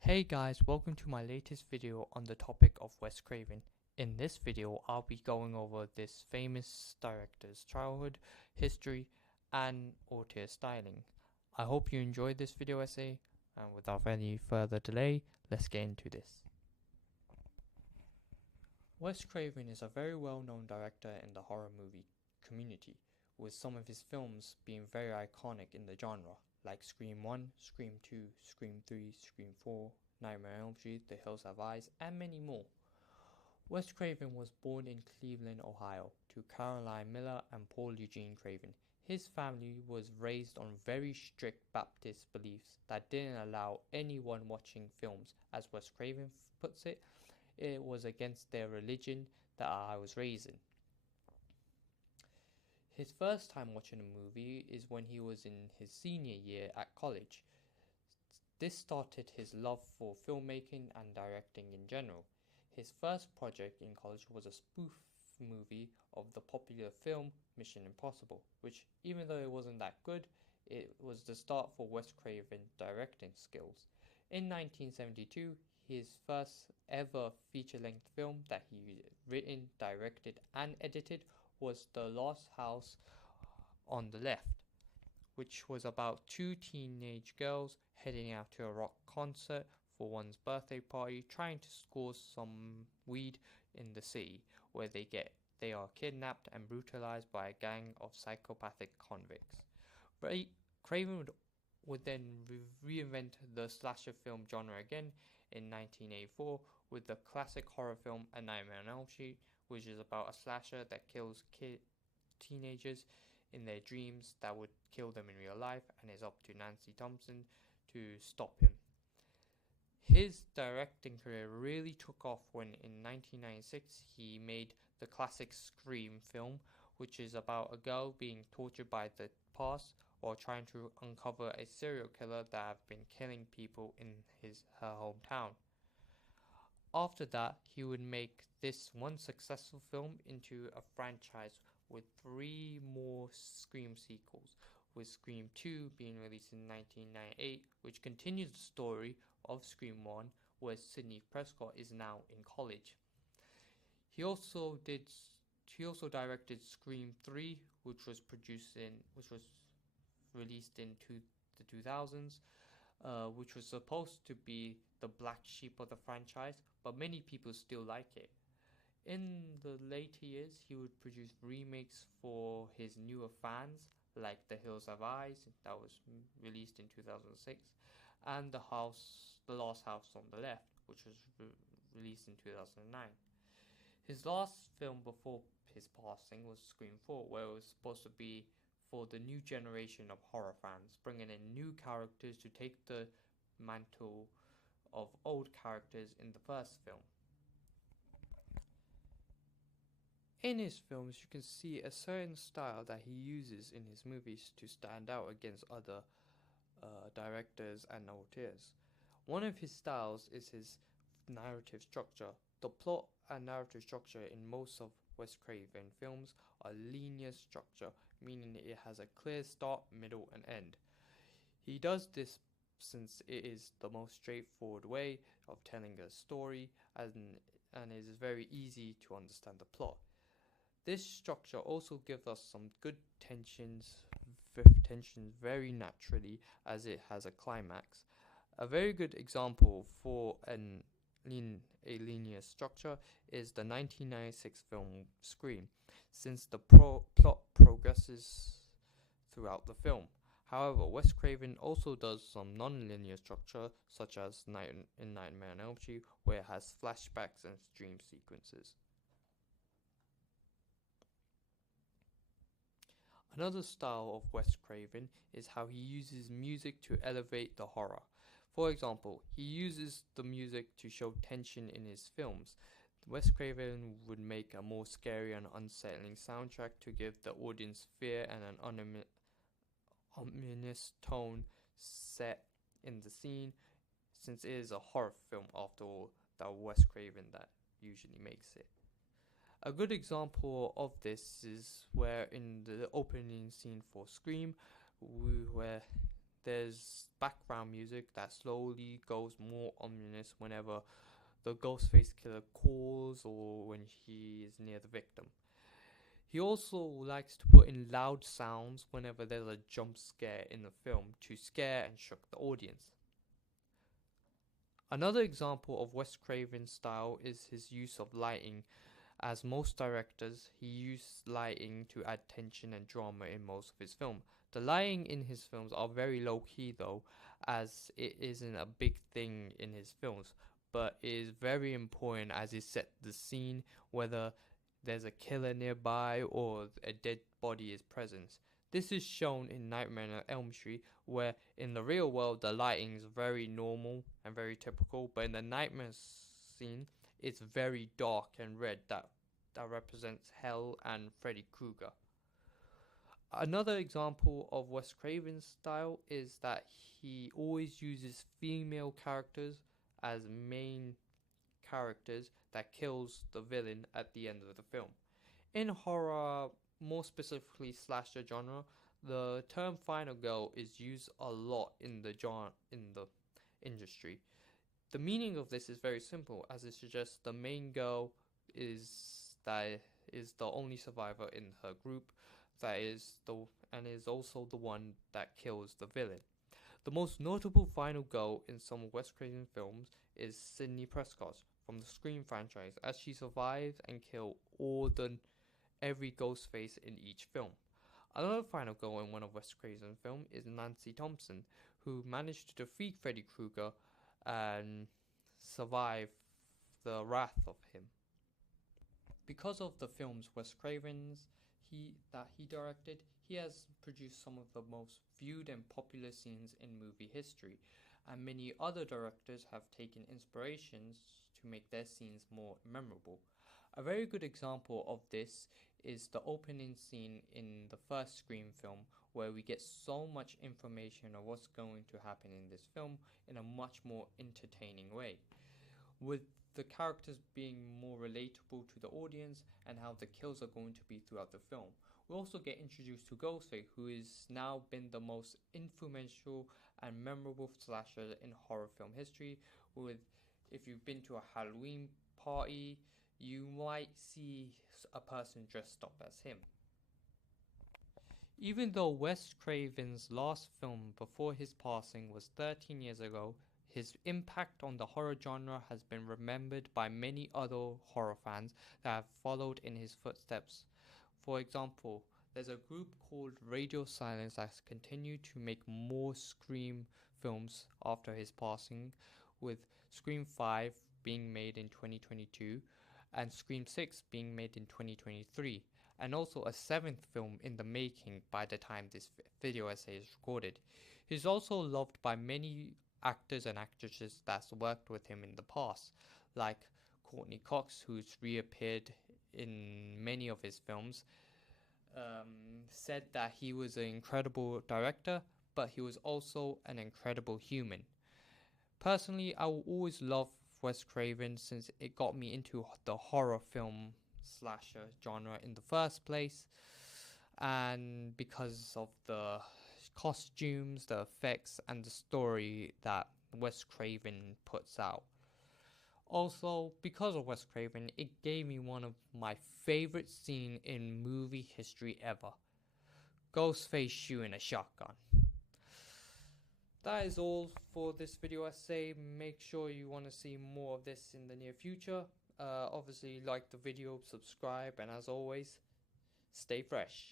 Hey guys, welcome to my latest video on the topic of Wes Craven. In this video, I'll be going over this famous director's childhood, history, and auteur styling. I hope you enjoyed this video essay, and without any further delay, let's get into this. Wes Craven is a very well-known director in the horror movie community, with some of his films being very iconic in the genre, like Scream 1, Scream 2, Scream 3, Scream 4, Nightmare on Elm Street, The Hills Have Eyes, and many more. Wes Craven was born in Cleveland, Ohio, to Caroline Miller and Paul Eugene Craven. His family was raised on very strict Baptist beliefs that didn't allow anyone watching films. As Wes Craven puts it was against their religion that I was raised in. His first time watching a movie is when he was in his senior year at college. This started his love for filmmaking and directing in general. His first project in college was a spoof movie of the popular film Mission Impossible, which, even though it wasn't that good, it was the start for Wes Craven's directing skills. In 1972, his first ever feature-length film that he written, directed, and edited was The Last House on the Left, which was about two teenage girls heading out to a rock concert for one's birthday party, trying to score some weed in the city, where they are kidnapped and brutalized by a gang of psychopathic convicts. Craven would then reinvent the slasher film genre again in 1984 with the classic horror film A Nightmare on Elm Street, which is about a slasher that kills teenagers in their dreams that would kill them in real life, and is up to Nancy Thompson to stop him. His directing career really took off when in 1996 he made the classic Scream film, which is about a girl being tortured by the past while trying to uncover a serial killer that have been killing people in her hometown. After that, he would make this one successful film into a franchise with three more Scream sequels, with Scream 2 being released in 1998, which continues the story of Scream 1, where Sidney Prescott is now in college. He also directed Scream 3, which was released in the 2000s, which was supposed to be the black sheep of the franchise, but many people still like it. In the later years, he would produce remakes for his newer fans, like The Hills Have Eyes, that was released in 2006, and The Last House on the Left, which was released in 2009. His last film before his passing was Scream 4, where it was supposed to be for the new generation of horror fans, bringing in new characters to take the mantle of old characters in the first film. In his films, you can see a certain style that he uses in his movies to stand out against other directors and auteurs. One of his styles is his narrative structure. The plot and narrative structure in most of Wes Craven films are linear structure, meaning it has a clear start, middle, and end. He does this since it is the most straightforward way of telling a story, and it is very easy to understand the plot. This structure also gives us some good tensions very naturally, as it has a climax. A very good example for a linear structure is the 1996 film Scream, since the plot progresses throughout the film. However, Wes Craven also does some non-linear structure, such as in Nightmare on Elm Street, where it has flashbacks and dream sequences. Another style of Wes Craven is how he uses music to elevate the horror. For example, he uses the music to show tension in his films. Wes Craven would make a more scary and unsettling soundtrack to give the audience fear and an ominous tone set in the scene, since it is a horror film after all, that Wes Craven that usually makes it. A good example of this is where in the opening scene for Scream, where there's background music that slowly goes more ominous whenever the Ghostface killer calls or when he is near the victim. He also likes to put in loud sounds whenever there's a jump scare in the film to scare and shock the audience. Another example of Wes Craven's style is his use of lighting. As most directors, he used lighting to add tension and drama in most of his films. The lighting in his films are very low key though, as it isn't a big thing in his films, but it is very important as it sets the scene, whether there's a killer nearby or a dead body is present. This is shown in Nightmare on Elm Street, where in the real world the lighting is very normal and very typical, but in the nightmare scene it's very dark and red that represents hell and Freddy Krueger. Another example of Wes Craven's style is that he always uses female characters as main characters that kills the villain at the end of the film. In horror, more specifically slasher genre, the term final girl is used a lot in the industry. The meaning of this is very simple, as it suggests the main girl is the only survivor in her group, and is also the one that kills the villain. The most notable final girl in some of Wes Craven's films is Sidney Prescott from the Scream franchise, as she survives and kills every Ghostface in each film. Another final girl in one of Wes Craven's films is Nancy Thompson, who managed to defeat Freddy Krueger and survive the wrath of him. Because of the films Wes Craven's that he directed, he has produced some of the most viewed and popular scenes in movie history, and many other directors have taken inspirations to make their scenes more memorable. A very good example of this is the opening scene in the first Scream film, where we get so much information of what's going to happen in this film in a much more entertaining way, with the characters being more relatable to the audience and how the kills are going to be throughout the film. We also get introduced to Ghostface, who has now been the most influential and memorable slasher in horror film history. With, if you've been to a Halloween party, you might see a person dressed up as him. Even though Wes Craven's last film before his passing was 13 years ago, his impact on the horror genre has been remembered by many other horror fans that have followed in his footsteps. For example, there's a group called Radio Silence that has continued to make more Scream films after his passing, with Scream 5 being made in 2022 and Scream 6 being made in 2023, and also a 7th film in the making by the time this video essay is recorded. He's also loved by many actors and actresses that's worked with him in the past, like Courtney Cox, who's reappeared in many of his films, said that he was an incredible director, but he was also an incredible human. Personally, I will always love Wes Craven since it got me into the horror film slasher genre in the first place, and because of the costumes, the effects, and the story that Wes Craven puts out. Also, because of Wes Craven, it gave me one of my favorite scenes in movie history ever: Ghostface shooting a shotgun. That is all for this video essay. Make sure you want to see more of this in the near future. Obviously, like the video, subscribe, and as always, stay fresh.